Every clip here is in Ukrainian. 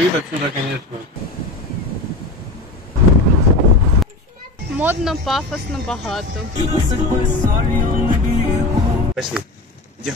вид отсюда, конечно. Модно, пафосно, багато. Пошли. Идем.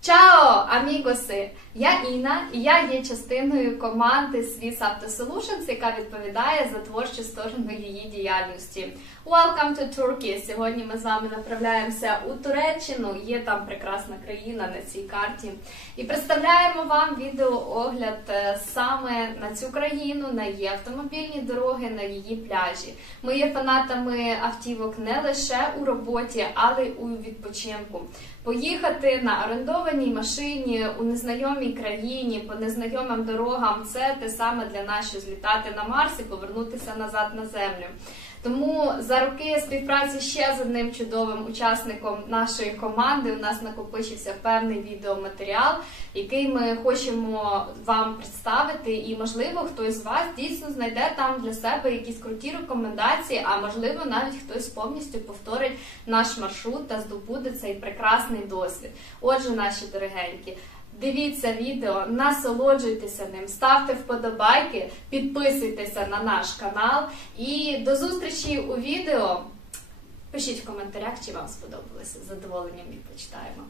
Чао, амігоси! Я Інна, і я є частиною команди Swiss Auto Solutions, яка відповідає за творчу сторону її діяльності. Welcome to Turkey! Сьогодні ми з вами направляємося у Туреччину, є там прекрасна країна на цій карті. І представляємо вам відеоогляд саме на цю країну, на її автомобільні дороги, на її пляжі. Ми є фанатами автівок не лише у роботі, але й у відпочинку. Поїхати на орендованій машині у незнайомій країні, по незнайомим дорогам – це те саме для нас, що злітати на Марс і повернутися назад на Землю. Тому за роки співпраці ще з одним чудовим учасником нашої команди у нас накопичився певний відеоматеріал, який ми хочемо вам представити, і, можливо, хтось з вас дійсно знайде там для себе якісь круті рекомендації, а можливо, навіть хтось повністю повторить наш маршрут та здобуде цей прекрасний досвід. Отже, наші дорогенькі, дивіться відео, насолоджуйтеся ним, ставте вподобайки, підписуйтеся на наш канал і до зустрічі у відео. Пишіть в коментарях, чи вам сподобалося. З задоволенням їх прочитаємо.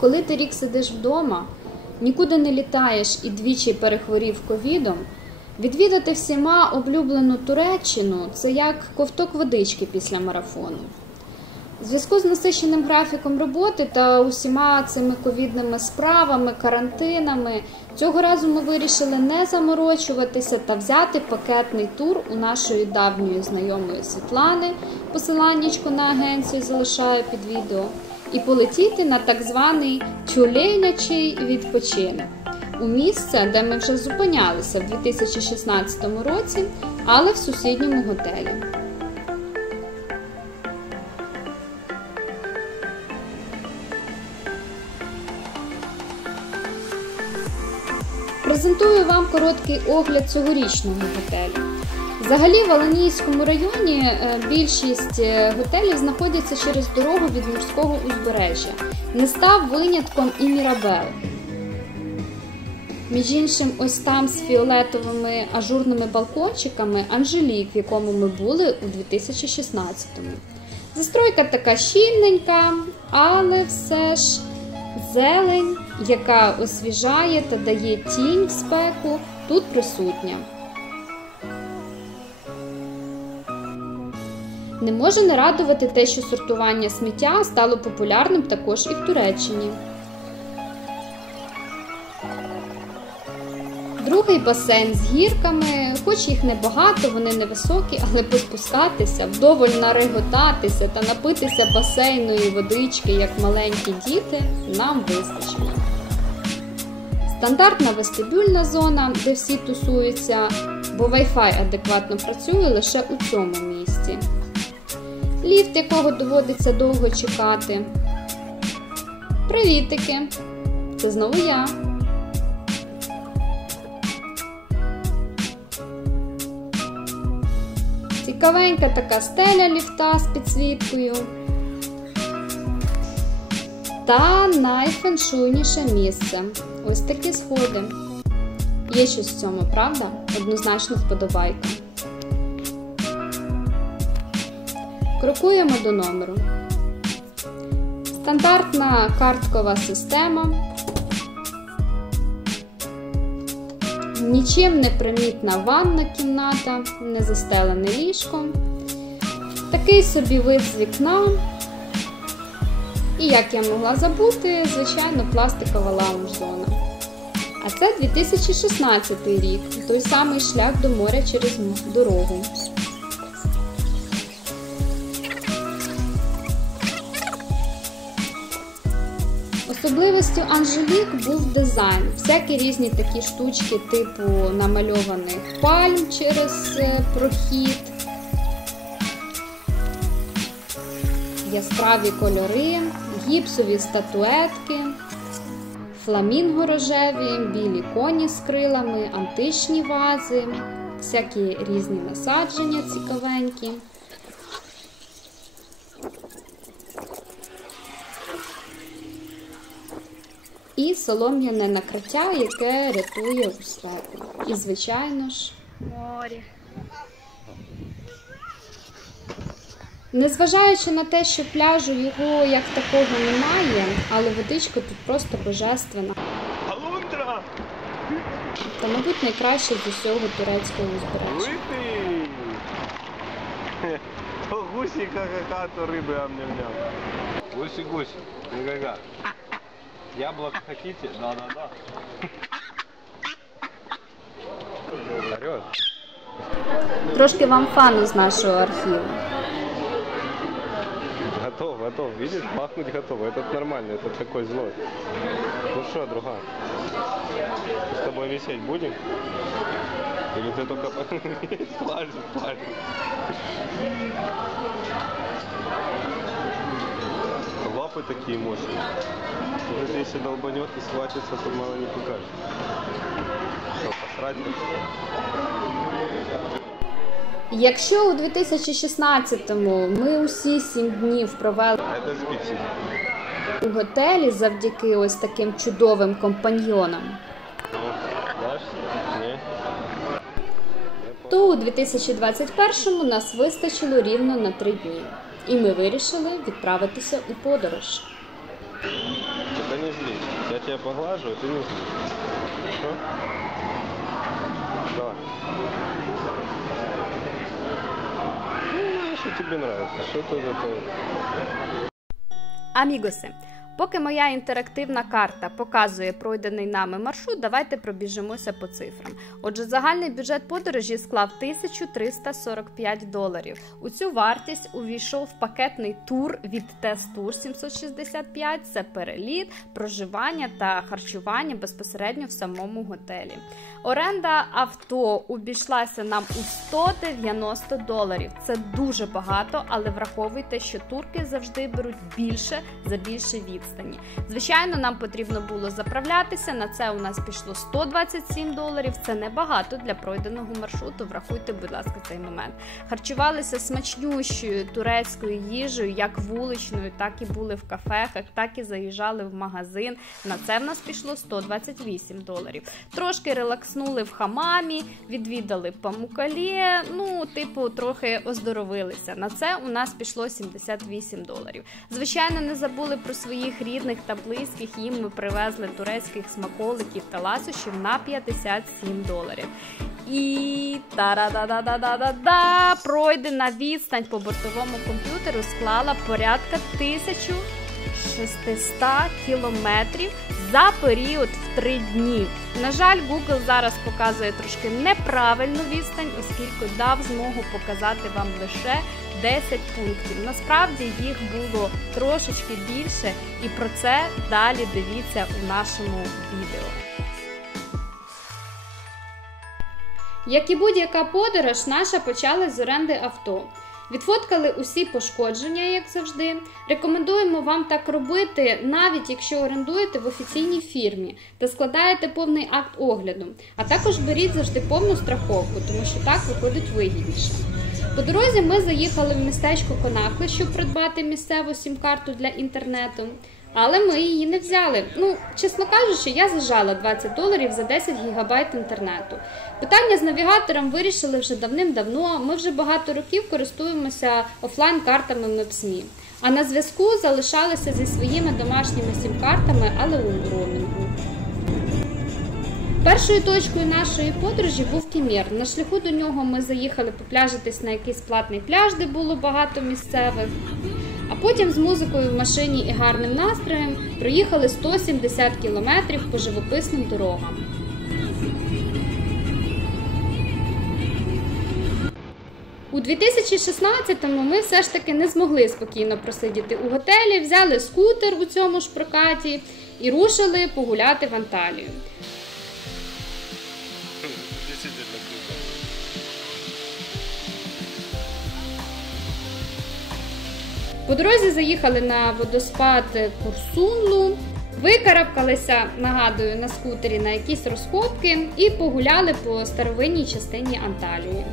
Коли ти рік сидиш вдома, нікуди не літаєш і двічі перехворів ковідом, відвідати всіма улюблену Туреччину – це як ковток водички після марафону. У зв'язку з насиченим графіком роботи та усіма цими ковідними справами, карантинами, цього разу ми вирішили не заморочуватися та взяти пакетний тур у нашої давньої знайомої Світлани, посиланнячко на агенцію залишаю під відео, і полетіти на так званий тюленячий відпочинок у місце, де ми вже зупинялися в 2016 році, але в сусідньому готелі. Презентую вам короткий огляд цьогорічного готелю. Взагалі в Аланійському районі більшість готелів знаходяться через дорогу від морського узбережжя. Не став винятком і Мірабел. Між іншим, ось там з фіолетовими ажурними балкончиками Анжелік, в якому ми були у 2016-му. Застройка така щільненька, але все ж зелень, яка освіжає та дає тінь в спеку, тут присутня. Не може не радувати те, що сортування сміття стало популярним також і в Туреччині. Другий басейн з гірками, хоч їх небагато, вони невисокі, але поспускатися, вдоволь нареготатися та напитися басейної водички, як маленькі діти, нам вистачило. Стандартна вестибюльна зона, де всі тусуються, бо Wi-Fi адекватно працює лише у цьому місці. Ліфт, якого доводиться довго чекати. Привітики! Це знову я. Цікавенька така стеля ліфта з підсвіткою. Та найфеншуйніше місце. Ось такі сходи. Є щось в цьому, правда? Однозначно вподобайка. Крокуємо до номеру. Стандартна карткова система. Нічим не примітна ванна кімната, не застелене ліжко. Такий собі вид з вікна. І як я могла забути, звичайно, пластикова лаунж-зона. А це 2016 рік, той самий шлях до моря через дорогу. Особливістю Анжелік був дизайн. Всякі різні такі штучки типу намальованих пальм через прохід, яскраві кольори, гіпсові статуетки, фламінго рожеві, білі коні з крилами, античні вази, всякі різні насадження цікавенькі. І солом'яне накриття, яке рятує у спеку. І, звичайно ж, море. Незважаючи на те, що пляжу його як такого немає, але водичка тут просто божественна. Алундра! Та, мабуть, найкраще з усього турецького узбережжя. То гуси ха-ха-ха, то рыбы ам-ням-ням. Гуси-гуси, га-га. Яблоко хотите? Да-да-да. Орёт. Трошки вам фану з нашого архіву. Готов, готов. Видишь, пахнуть готов. Это нормально, это такой злой. Ну что, друга, с тобой висеть будем? Или ты только плачешь? Лапы такие мощные. Уже если долбанет и схватится, то мало не покажет. Что, посрать? Якщо у 2016-му ми усі 7 днів провели Это спички. у готелі завдяки ось таким чудовим компаньйонам, Дашь? Не? то у 2021-му нас вистачило рівно на 3 дні. І ми вирішили відправитися у подорож. Только не злись. Я тебя поглажу, а ты не злись. Что? Давай. Ну, что тебе нравится? Что ты это... Амігоси, поки моя інтерактивна карта показує пройдений нами маршрут, давайте пробіжимося по цифрам. Отже, загальний бюджет подорожі склав $1345. У цю вартість увійшов пакетний тур від Тес-Тур 765, це переліт, проживання та харчування безпосередньо в самому готелі. Оренда авто обійшлася нам у $190. Це дуже багато, але враховуйте, що турки завжди беруть більше за більше відстані. Звичайно, нам потрібно було заправлятися, на це у нас пішло $127. Це небагато для пройденого маршруту, врахуйте, будь ласка, цей момент. Харчувалися смачнющою турецькою їжею, як вуличною, так і були в кафехах, так і заїжджали в магазин. На це в нас пішло $128. Трошки релакснули в хамамі, відвідали Памукале, трохи оздоровилися. На це у нас пішло $78. Звичайно, не забули про своїх рідних та близьких, їм ми привезли турецьких смаколиків та ласощів на $57. І пройдена відстань по бортовому комп'ютеру склала порядка 1600 кілометрів за період в 3 дні. На жаль, Google зараз показує трошки неправильну відстань, оскільки дав змогу показати вам лише 10 пунктів. Насправді їх було трошечки більше, і про це далі дивіться у нашому відео. Як і будь-яка подорож, наша почалась з оренди авто. Відфоткали усі пошкодження, як завжди. Рекомендуємо вам так робити, навіть якщо орендуєте в офіційній фірмі та складаєте повний акт огляду. А також беріть завжди повну страховку, тому що так виходить вигідніше. По дорозі ми заїхали в містечко Конакли, щоб придбати місцеву сім-карту для інтернету. Але ми її не взяли. Чесно кажучи, я зажала $20 за 10 гігабайт інтернету. Питання з навігатором вирішили вже давним-давно. Ми вже багато років користуємося офлайн-картами Maps.me. А на зв'язку залишалися зі своїми домашніми сім-картами, але у роумінгу. Першою точкою нашої подорожі був Кемер. На шляху до нього ми заїхали попляжитись на якийсь платний пляж, де було багато місцевих. А потім з музикою в машині і гарним настроєм проїхали 170 кілометрів по живописним дорогам. У 2016-му ми все ж таки не змогли спокійно просидіти у готелі, взяли скутер у цьому ж прокаті і рушили погуляти в Анталію. По дорозі заїхали на водоспад Курсунлу, викарабкалися, нагадую, на скутері на якісь розкопки і погуляли по старовинній частині Анталії.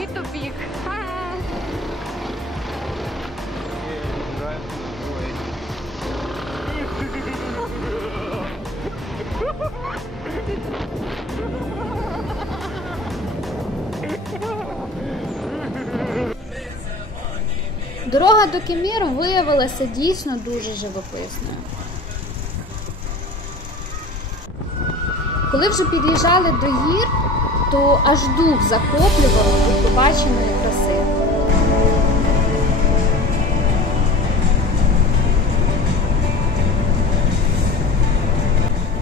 І тупік. Дорога до Кеміру виявилася дійсно дуже живописною. Коли вже під'їжджали до гір, то аж дух захоплював від побаченої краси.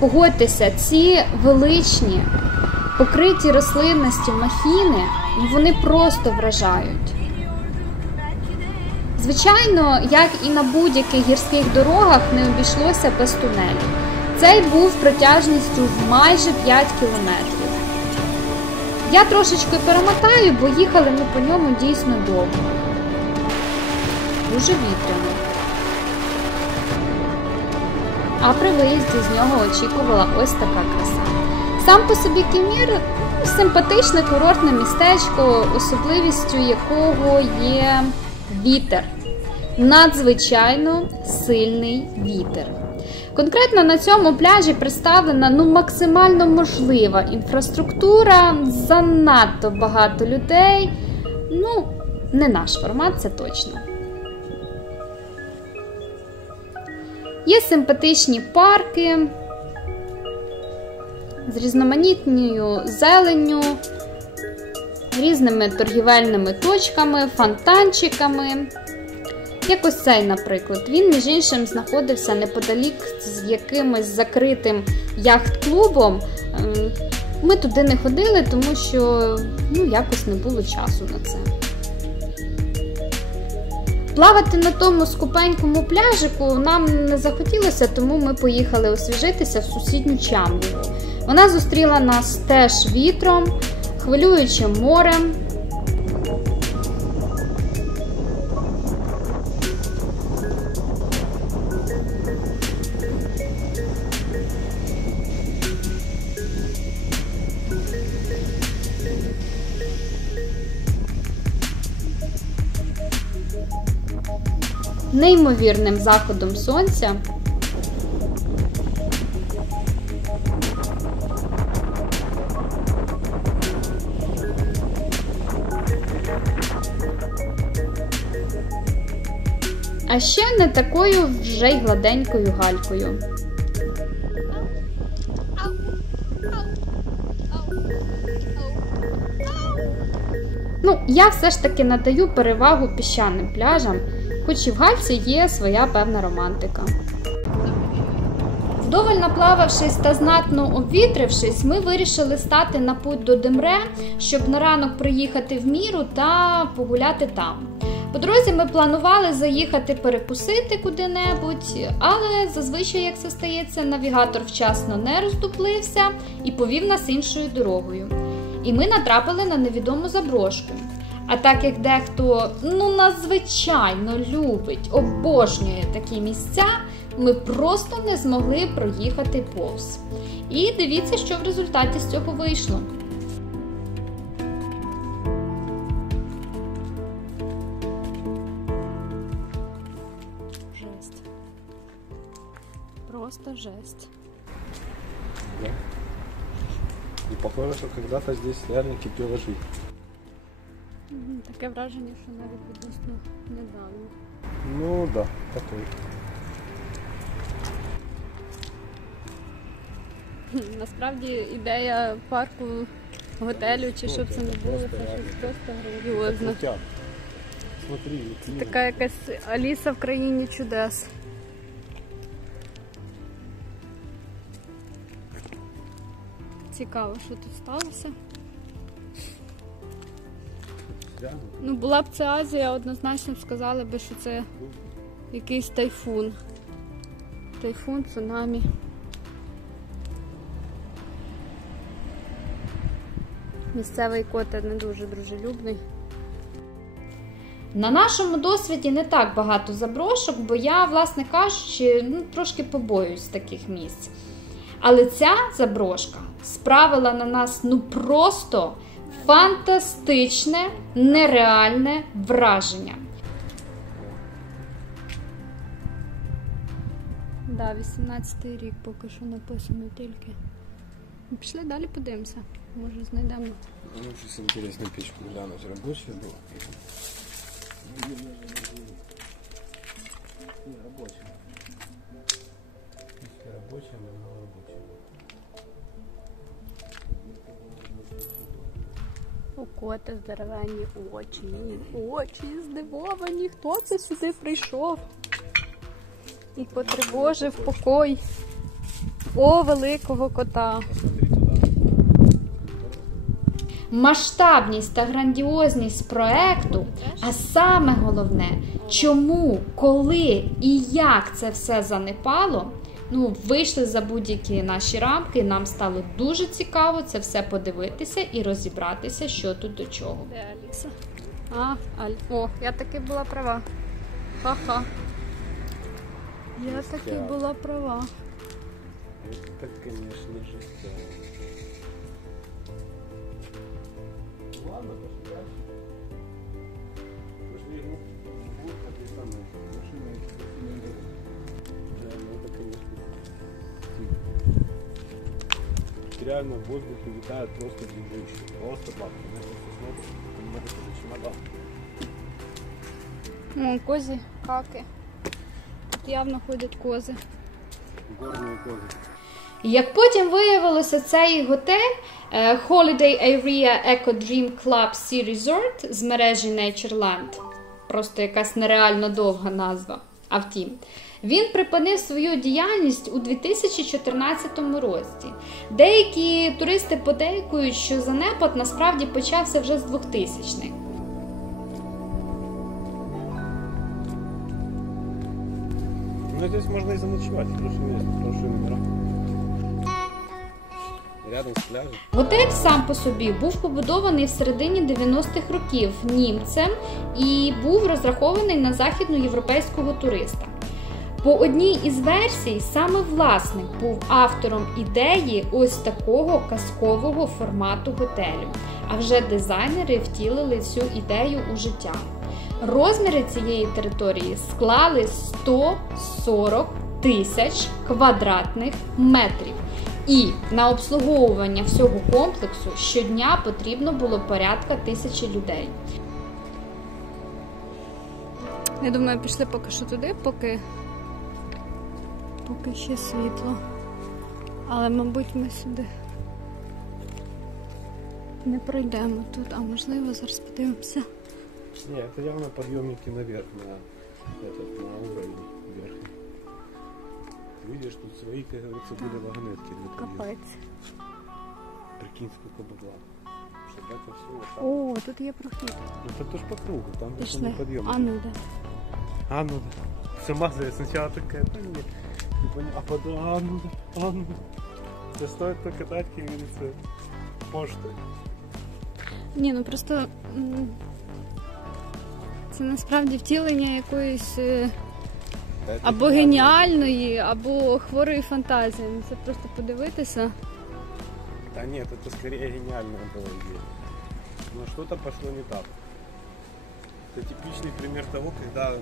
Погодьтеся, ці величні, покриті рослинністю махіни, вони просто вражають. Звичайно, як і на будь-яких гірських дорогах, не обійшлося без тунелів. Цей був протяжністю в майже 5 кілометрів. Я трошечки перемотаю, бо їхали ми по ньому дійсно довго. Дуже вітряно. А при виїзді з нього очікувала ось така краса. Сам по собі Кемір – симпатичне курортне містечко, особливістю якого є вітер. Надзвичайно сильний вітер. Конкретно на цьому пляжі представлена максимально можлива інфраструктура, занадто багато людей. Не наш формат, це точно. Є симпатичні парки з різноманітною зеленню, різними торгівельними точками, фонтанчиками. Як ось цей, наприклад. Він, між іншим, знаходився неподалік з якимось закритим яхт-клубом. Ми туди не ходили, тому що якось не було часу на це. Плавати на тому скупенькому пляжику нам не захотілося, тому ми поїхали освіжитися в сусідню Чамліву. Вона зустріла нас теж вітром, хвилюючим морем. Неймовірним заходом сонця а ще не такою вже й гладенькою галькою. Я все ж таки надаю перевагу піщаним пляжам, хоч і в гальці є своя певна романтика. Вдоволь наплававшись та знатно обвітрившись, ми вирішили стати на путь до Демре, щоб на ранок приїхати в Міру та погуляти там. По дорозі ми планували заїхати перекусити куди-небудь, але зазвичай, як це стається, навігатор вчасно не роздуплився і повів нас іншою дорогою. І ми натрапили на невідому заброшку. А так як дехто надзвичайно любить, обожнює такі місця, ми просто не змогли проїхати повз. І дивіться, що в результаті з цього вийшло. Жесть. Просто жесть. Да. И похоже, что когда-то здесь реально кипела жизнь. Таке враження, що навіть відносно недавно. Ну да, такой. Насправді ідея парку, готелю чи щоб це не було, це щось просто грандіозне. смотри. Це така якась Аліса в країні чудес. Цікаво, що тут сталося. Ну, була б це Азія, однозначно б сказали би, що це якийсь тайфун. Тайфун, цунамі. Місцевий котер не дуже дружелюбний. На нашому досвіді не так багато заброшок, бо я, власне кажучи, трошки побоююсь таких місць. Але ця заброшка справила на нас фантастичне, нереальне враження. Да, 18-й рік поки що написано тільки. Пішли далі подивимося, може знайдемо. Ну, сейчас интересно печку глянуть, рабочая была. Не, рабочая. Если рабочая, наверное, рабочая. У кота здоровенні очі здивовані. Хто це сюди прийшов? І потривожив покой великого кота. Посмотри туда. Масштабність та грандіозність проекту, а саме головне, чому, коли і як це все занепало, вийшли за будь-які наші рамки, нам стало дуже цікаво це все подивитися і розібратися, що тут до чого. Де Аліса? О, я таки була права. Ха-ха. Я таки була права. Это, конечно, жестко. Ладно, пошли дальше. Пошли, вот как и самое. Машина да, это, конечно, реально в воздухе летают просто движущие. Просто бабки. На это все смотрят, понимаешь, это чемодан. Козі, каки. Тут явно ходять кози. Горные козы. Як потім виявилося, цей готель Holiday Area Eco Dream Club Sea Resort з мережі Natureland. Просто якась нереально довга назва. А втім, він припинив свою діяльність у 2014 році. Деякі туристи подейкують, що занепад насправді почався вже з 2000-х. Ну, здесь можно и заночевать. Хорошее место, хорошие номера. Рядом з пляжем. Готель сам по собі був побудований в середині 90-х років німцем і був розрахований на західноєвропейського туриста. По одній із версій, саме власник був автором ідеї ось такого казкового формату готелю, а вже дизайнери втілили цю ідею у життя. Розміри цієї території склали 140 тисяч квадратних метрів. І на обслуговування всього комплексу щодня потрібно було порядка 1000 людей. Я думаю, пішли поки що туди, поки ще світло. Але, мабуть, ми сюди не пройдемо тут, а можливо зараз подивимося. Не, это явно подъемники наверх, на уровень верхний. Видишь, тут свои, как говорится, были вагонетки для подъема. Капець. Прикинь, сколько бабла. Чтобы это все вот так. О, тут є прохід. Ну это тоже по кругу, там не Пішли. подъем. А ну да. А ну да. Сама сначала такая, да нет. Не понял, а потом, а ну да. Это стоит только дать, как говорится, почтой. Ні, ну просто це насправді втілення якоїсь або геніальної, або хворої фантазії. Ну, це просто подивитися. Да нет, это скорее гениальная была идея. Но что-то пошло не так. Это типичный пример того, когда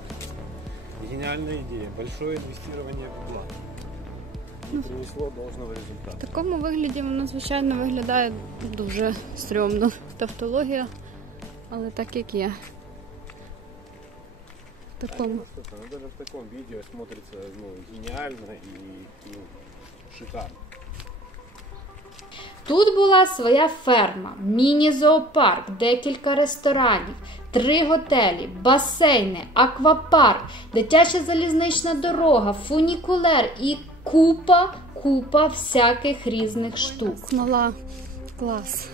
гениальная идея, большое инвестирование бабла не принесло должного В результата. такому вигляді воно, звичайно, виглядає дуже стрьомно. Тавтологія, але так як є. В такому. Ну, даже в таком видео смотрится гениально и шикарно. Тут була своя ферма, міні-зоопарк, декілька ресторанів, 3 готелі, басейни, аквапарк, дитяча залізнична дорога, фунікулер і купа всяких різних штук. Смола. Клас.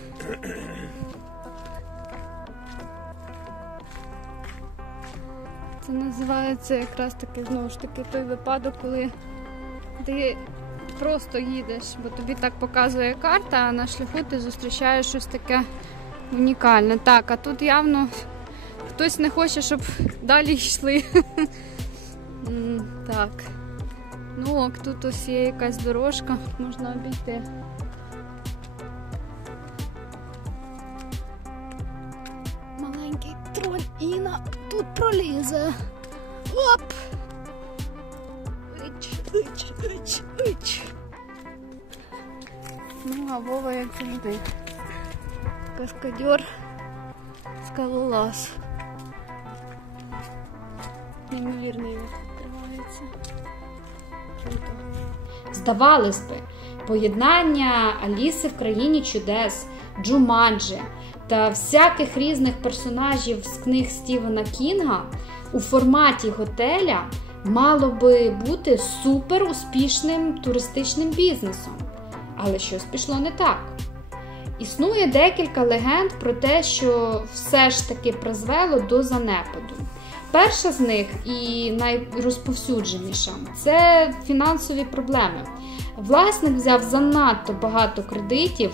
Це називається якраз таки, знову ж таки, той випадок, коли ти просто їдеш, бо тобі так показує карта, а на шляху ти зустрічаєш щось таке унікальне. Так, а тут явно хтось не хоче, щоб далі йшли. Так. Ну ок, тут ось є якась дорожка, можна обійти. Маленький троль Іна тут пролізе. Оп! Ич. Ну, а Вова, як завжди. Каскадер, скалолаз. Неймовірний він відкривається. Круто. Здавалось би, поєднання Аліси в країні чудес, Джуманджі та всяких різних персонажів з книг Стівена Кінга у форматі готеля мало би бути супер успішним туристичним бізнесом. Але щось пішло не так. Існує декілька легенд про те, що все ж таки призвело до занепаду. Перша з них і найрозповсюдженіша – це фінансові проблеми. Власник взяв занадто багато кредитів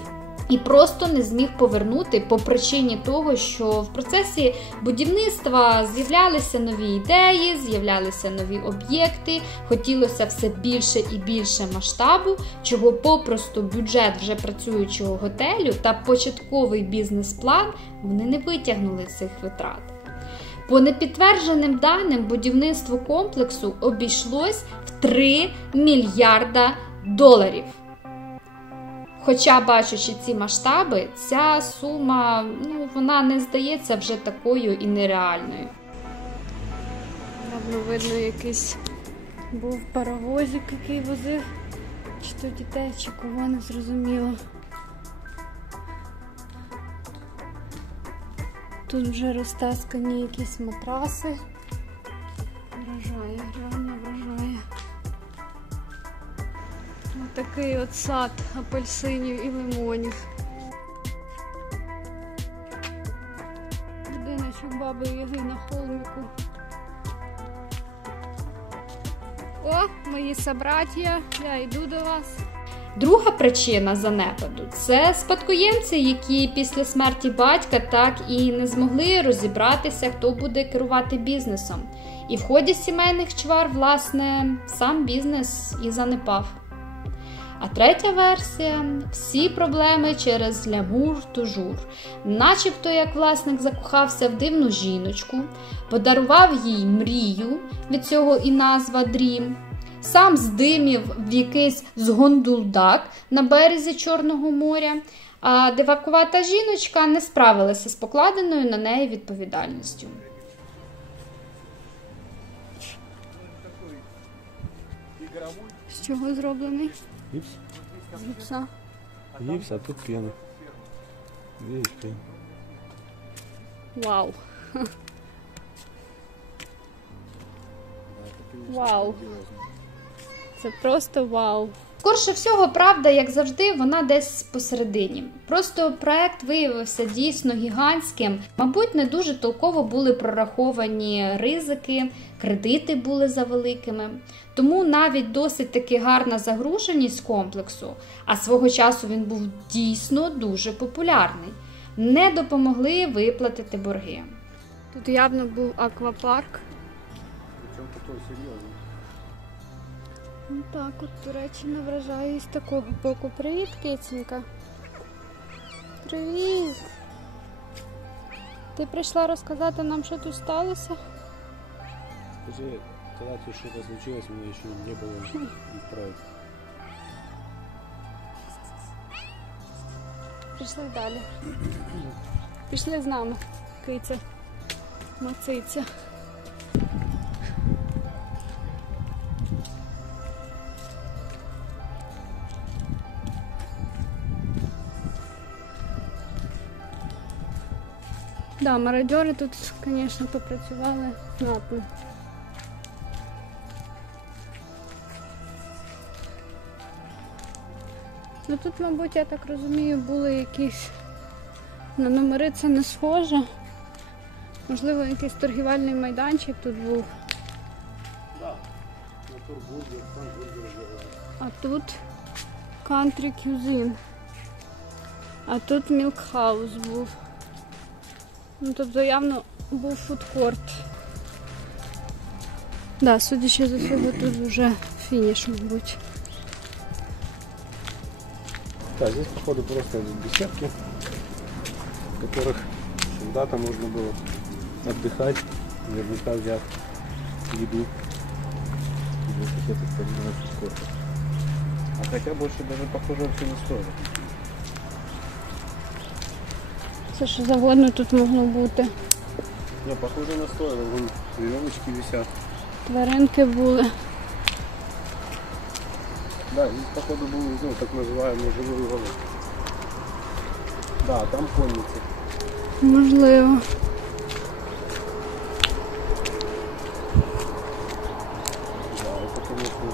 і просто не зміг повернути по причині того, що в процесі будівництва з'являлися нові ідеї, з'являлися нові об'єкти, хотілося все більше і більше масштабу, чого попросту бюджет вже працюючого готелю та початковий бізнес-план вони не витягнули цих витрат. По непідтвердженим даним, будівництво комплексу обійшлось в $3 мільярда. Хоча, бачачи ці масштаби, ця сума, вона не здається вже такою і нереальною. Явно видно, якийсь був паровозик, який возив, чи то дітей, чи кого, не зрозуміло. Тут вже розтаскані якісь матраси. Вражає, реально вражає. Такий от сад апельсинів і лимонів. Будиночок баби Яги на холмику. О, мої собратія, я йду до вас. Друга причина занепаду – це спадкоємці, які після смерті батька так і не змогли розібратися, хто буде керувати бізнесом. І в ході сімейних чвар, власне, сам бізнес і занепав. А третя версія – всі проблеми через лямур-тужур. Начебто, як власник закохався в дивну жіночку, подарував їй мрію, від цього і назва Дрім, сам здимів в якийсь згондулдак на березі Чорного моря, а дивакувата жіночка не справилася з покладеною на неї відповідальністю. З чого зроблений? Гипс. З гіпса. Гипс, а тут пена. Видишь, пена. Вау. Вау. Це просто вау. Скорше всього, правда, як завжди, вона десь посередині. Просто проект виявився дійсно гігантським. Мабуть, не дуже толково були прораховані ризики, кредити були завеликими. Тому навіть досить таки гарна загруженість комплексу, а свого часу він був дійсно дуже популярний, не допомогли виплатити борги. Тут явно був аквапарк. Причем такой серьезный. Ну так от Туреччина вражає з такого боку. Привіт, киценька. Привіт. Ти прийшла розказати нам, що тут сталося? Скажи, когда тут что-то случилось, у меня еще не было исправить. Пішли далі. Пішли з нами, киця, мациця. Да, мародьори тут, звісно, попрацювали знатно. Ну тут, мабуть, я так розумію, були якісь... На номери це не схоже. Можливо, якийсь торгівельний майданчик тут був. Да. Натурбургер, там бургер делали. А тут Country Cuisine. А тут Milk House був. Ну, тобто явно був фудкорт. Да, судячи з усього, тут вже фініш, мабуть. Да, здесь, походу, просто беседки, в которых когда-то можно было отдыхать, наверняка взять еду. Вот это вспоминать сколько. А хотя больше даже похоже вообще не стоит. Все, що завгодно тут могло бути. Не, похоже на стоило, вон веревочки висят. Тваринки були. Да, здесь, походу, был, ну, так называемый живой уголок. Да, там конница. Можливо. Да, это, конечно,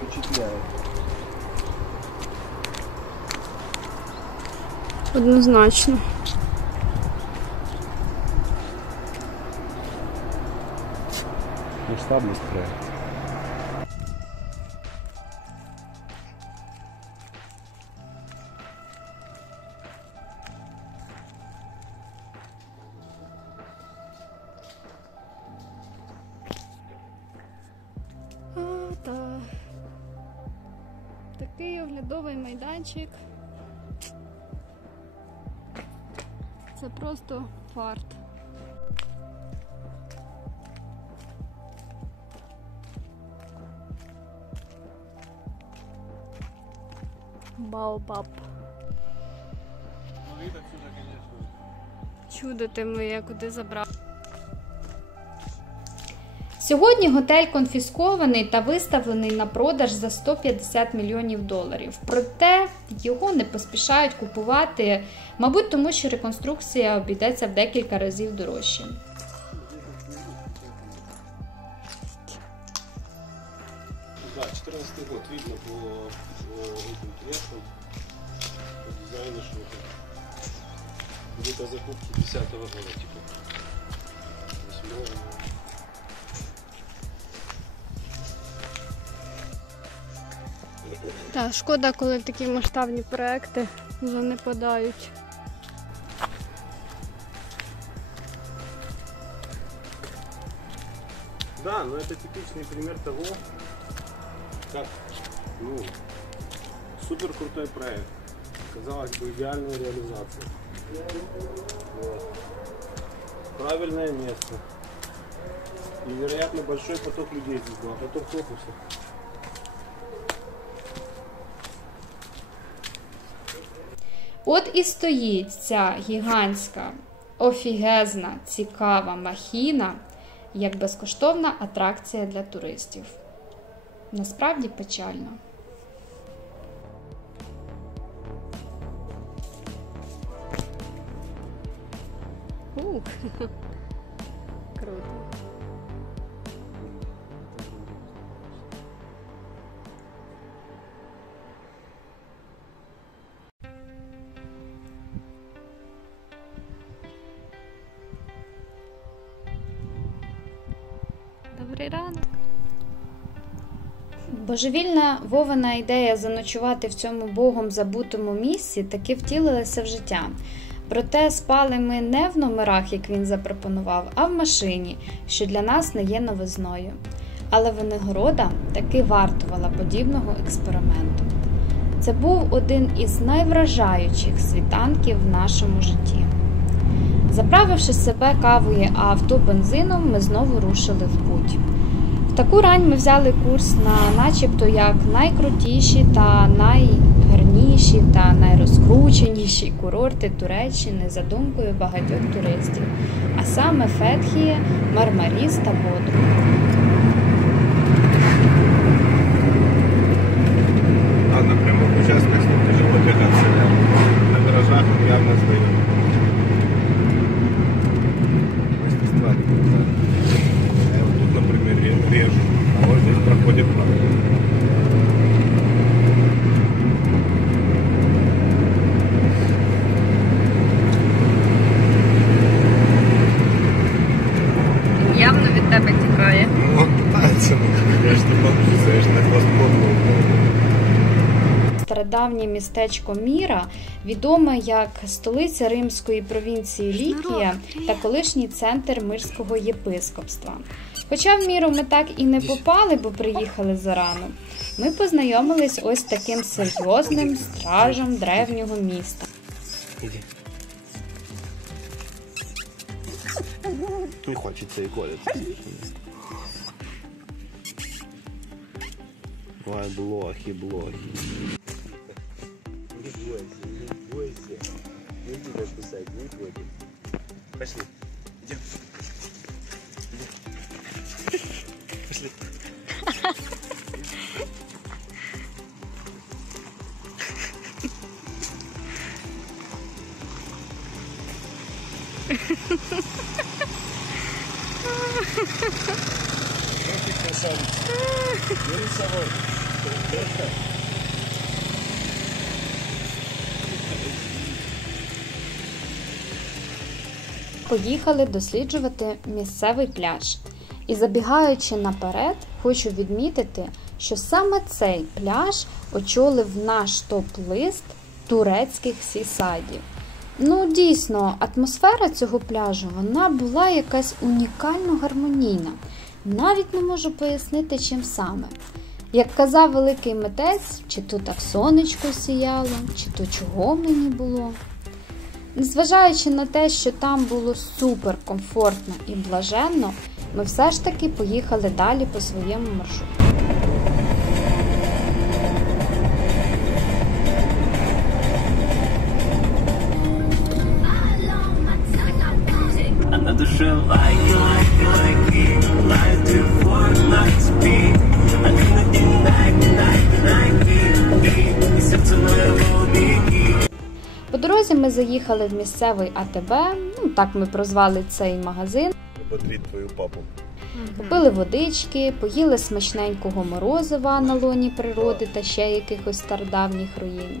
впечатляет. Однозначно. Масштабность проекта. Так. Такий оглядовий майданчик. Це просто фарт. Баобаб. Ну, вид отсюда, конечно. Чудо ти моє, куди забрав. Сьогодні готель конфіскований та виставлений на продаж за 150 мільйонів доларів. Проте його не поспішають купувати, мабуть, тому що реконструкція обійдеться в декілька разів дорожче. Да, 14 год, видно по этим клеткам, по дизайну, что это где-то закупки 10-го года, типа 8-го. Так, шкода, коли такі масштабні проекти занепадають. Да, но это типичный пример того, как, ну, супер крутой проект. Казалось бы, идеальная реализация. Вот. Правильное место. Невероятно большой поток людей здесь был, а поток фокуса. От і стоїть ця гігантська, офігезна, цікава махіна, як безкоштовна атракція для туристів. Насправді печально. Круто. Добрий ранок. Божевільна Вовина ідея заночувати в цьому богом забутому місці таки втілилася в життя. Проте спали ми не в номерах, як він запропонував, а в машині, що для нас не є новизною. Але Виногорода таки вартувала подібного експерименту. Це був один із найвражаючих світанків в нашому житті. Заправивши себе кавою, а авто бензином, ми знову рушили в путь. В таку рань ми взяли курс на начебто як найкрутіші та найгарніші та найрозкрученіші курорти Туреччини за думкою багатьох туристів, а саме Фетхіє, Мармаріс та Бодрум. А на прямых участках с ним тяжело тягаться, на гаражах он явно сдает. стародавнє містечко Міра, відоме як столиця римської провінції Лікія та колишній центр Мирського єпископства. Хоча в Міру ми так і не попали, бо приїхали зарано, ми познайомились ось з таким серйозним стражем древнього міста. Иди. Не хочется и колется. Ой, блохи. Не бойся. Не тебя кусать, не ходит. Пошли. Идем. Пошли. Поїхали досліджувати місцевий пляж. І забігаючи наперед, хочу відмітити, що саме цей пляж очолив наш топ-лист турецьких сісайдів. Ну, дійсно, атмосфера цього пляжу, вона була якась унікально гармонійна. Навіть не можу пояснити, чим саме. Як казав великий митець, чи то так сонечко сіяло, чи то чого мені було. Незважаючи на те, що там було супер комфортно і блаженно, ми все ж таки поїхали далі по своєму маршруту. На душе лайки, лайки, и сердце моего беги. По дорозі ми заїхали в місцевий АТБ, ну так ми прозвали цей магазин. Подрить твою папу. Купили водички, поїли смачненького морозива на лоні природи та ще якихось стародавніх руїн.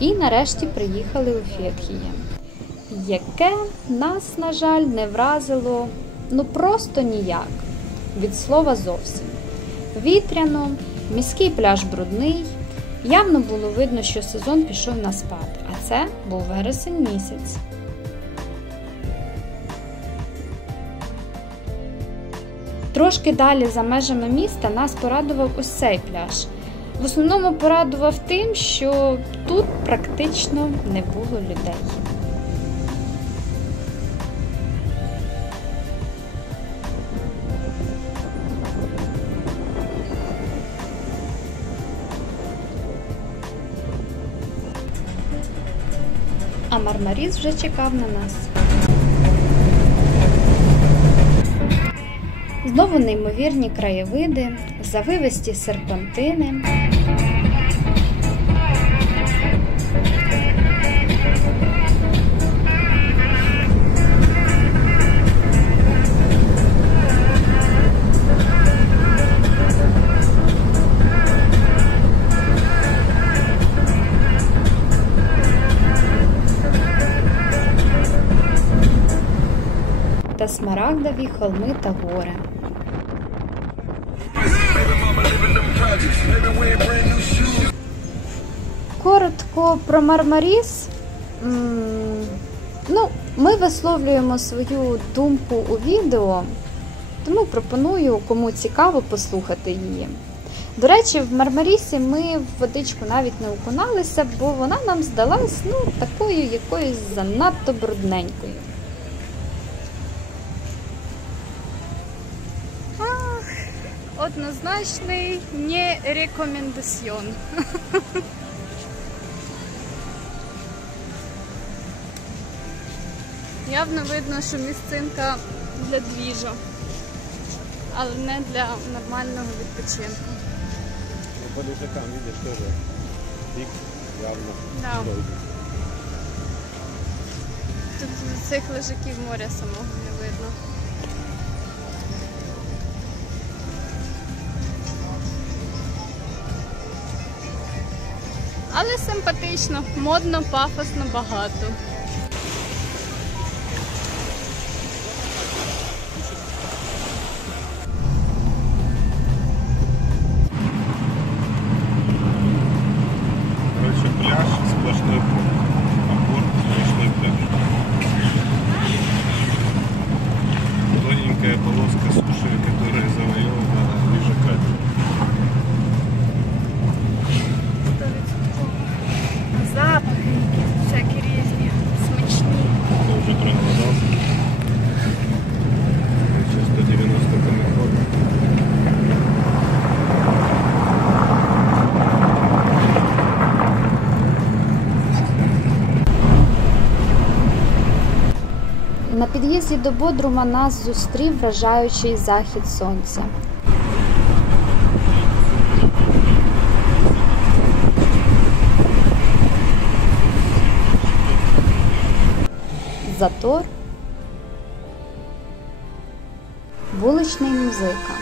І нарешті приїхали у Фетхіє, яке нас, на жаль, не вразило, ну просто ніяк, від слова зовсім. Вітряно, міський пляж брудний, явно було видно, що сезон пішов на спад, а це був вересень місяць. Трошки далі за межами міста нас порадував ось цей пляж. В основному порадував тим, що тут практично не було людей. А Мармаріс вже чекав на нас. Знову неймовірні краєвиди, завивисті серпантини. Та смарагдові холми та гори. Коротко про Мармаріс. Ми висловлюємо свою думку у відео, тому пропоную, кому цікаво, послухати її. До речі, в Мармарісі ми в водичку навіть не окуналися, бо вона нам здалась, такою якоюсь занадто брудненькою. Однозначний не рекомендаціон. Явно видно, що місцинка для двіжу, але не для нормального відпочинку. По лежакам, видишь, тоже пик явно. Да. Тут цих лежаків моря самого не видно. Але симпатично, модно, пафосно, багато. На під'їзді до Бодрума нас зустрів вражаючий захід сонця. Затор, вуличний музика.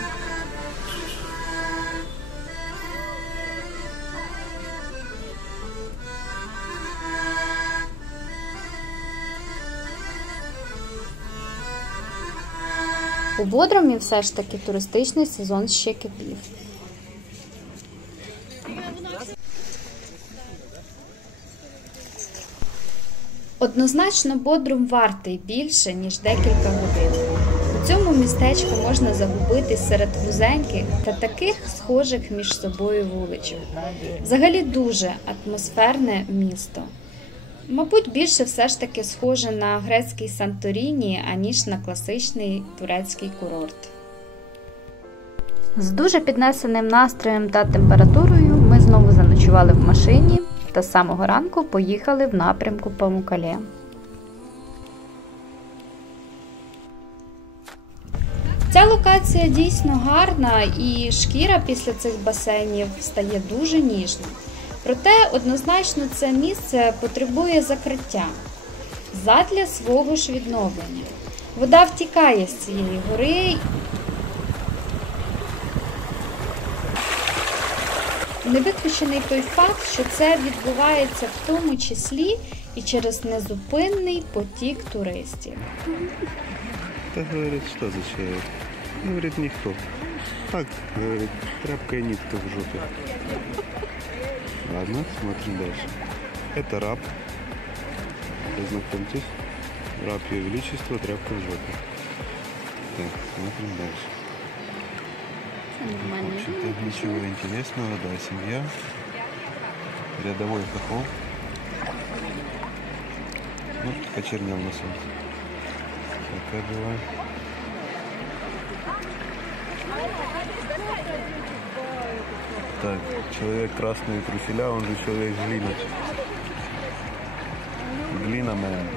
У Бодрумі все ж таки туристичний сезон ще кипів. Однозначно, Бодрум вартий більше, ніж декілька годин. У цьому містечку можна загубитись серед вузеньких та таких схожих між собою вуличок. Взагалі дуже атмосферне місто. Мабуть, більше все ж таки схоже на грецький Санторіні, аніж на класичний турецький курорт. З дуже піднесеним настроєм та температурою ми знову заночували в машині та з самого ранку поїхали в напрямку Памуккале. Ця локація дійсно гарна і шкіра після цих басейнів стає дуже ніжною. Проте однозначно це місце потребує закриття задля свого ж відновлення. Вода втікає з цієї гори. Не виключений той факт, що це відбувається в тому числі і через незупинний потік туристів. Это говорит, что за человек? Говорит, никто. Так, говорит, тряпка и нитка в жопе. Ладно, смотрим дальше. Это раб. Познакомьтесь. Раб Ее Величество, тряпка в жопе. Так, смотрим дальше. В общем-то, ничего интересного, да, семья. Рядовой хохол. Ну, почернел на солнце. Такая была. Так, человек красные труселя, он же человек глина. Глина, мэн.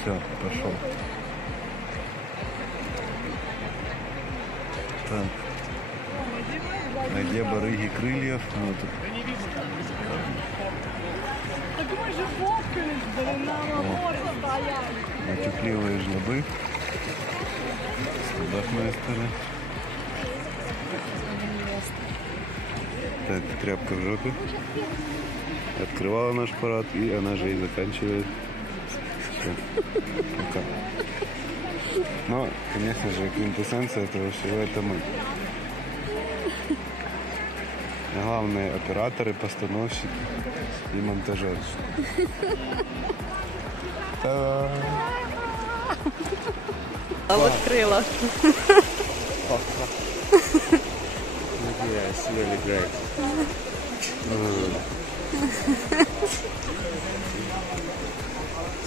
Все, пошел. Так. А где барыги крыльев? Ну, тут. Матюкливые жлобы. Стандартмейстеры. Так, тряпка в жопе. Открывала наш парад, и она же и заканчивает. Все. Пока. Но, конечно же, квинтэссенция этого всего это мы. Главные операторы, постановщики и монтажеры. Та-дам! А вот крыло. Yeah, smelly great.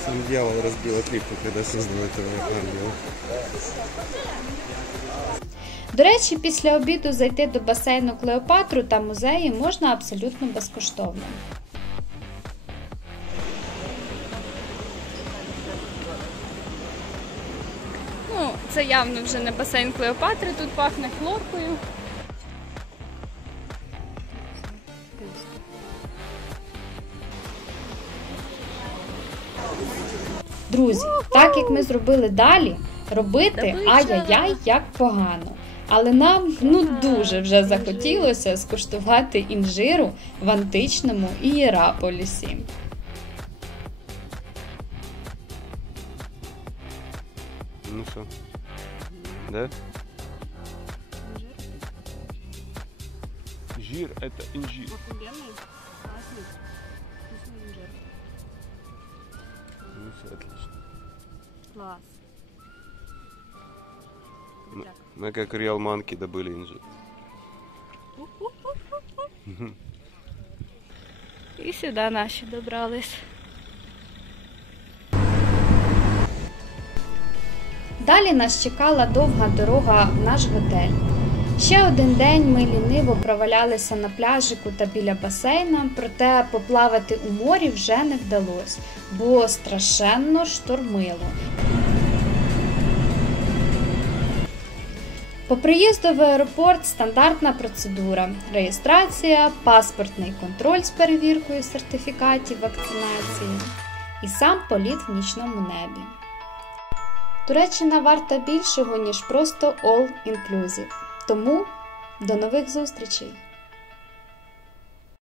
Сам дьявол разбил клипу, когда создал этого ангела. До речі, після обіду зайти до басейну Клеопатру та музеї можна абсолютно безкоштовно. Ну, це явно вже не басейн Клеопатри, тут пахне хлоркою. Друзі, так як ми зробили далі, робити ай-яй-яй як погано. Але нам дуже вже захотілося скуштувати інжиру в античному Ієраполісі. Ну что, да? Жир – это инжир. Ну все, отлично. Клас. Мы как Real Monkey добыли инжир. І сюди наші добрались. Далі нас чекала довга дорога в наш готель. Ще один день ми ліниво провалялися на пляжику та біля басейна, проте поплавати у морі вже не вдалося, бо страшенно штормило. По приїзду в аеропорт стандартна процедура – реєстрація, паспортний контроль з перевіркою сертифікатів вакцинації і сам політ в нічному небі. Туреччина варта більшого, ніж просто all-inclusive. Тому до нових зустрічей!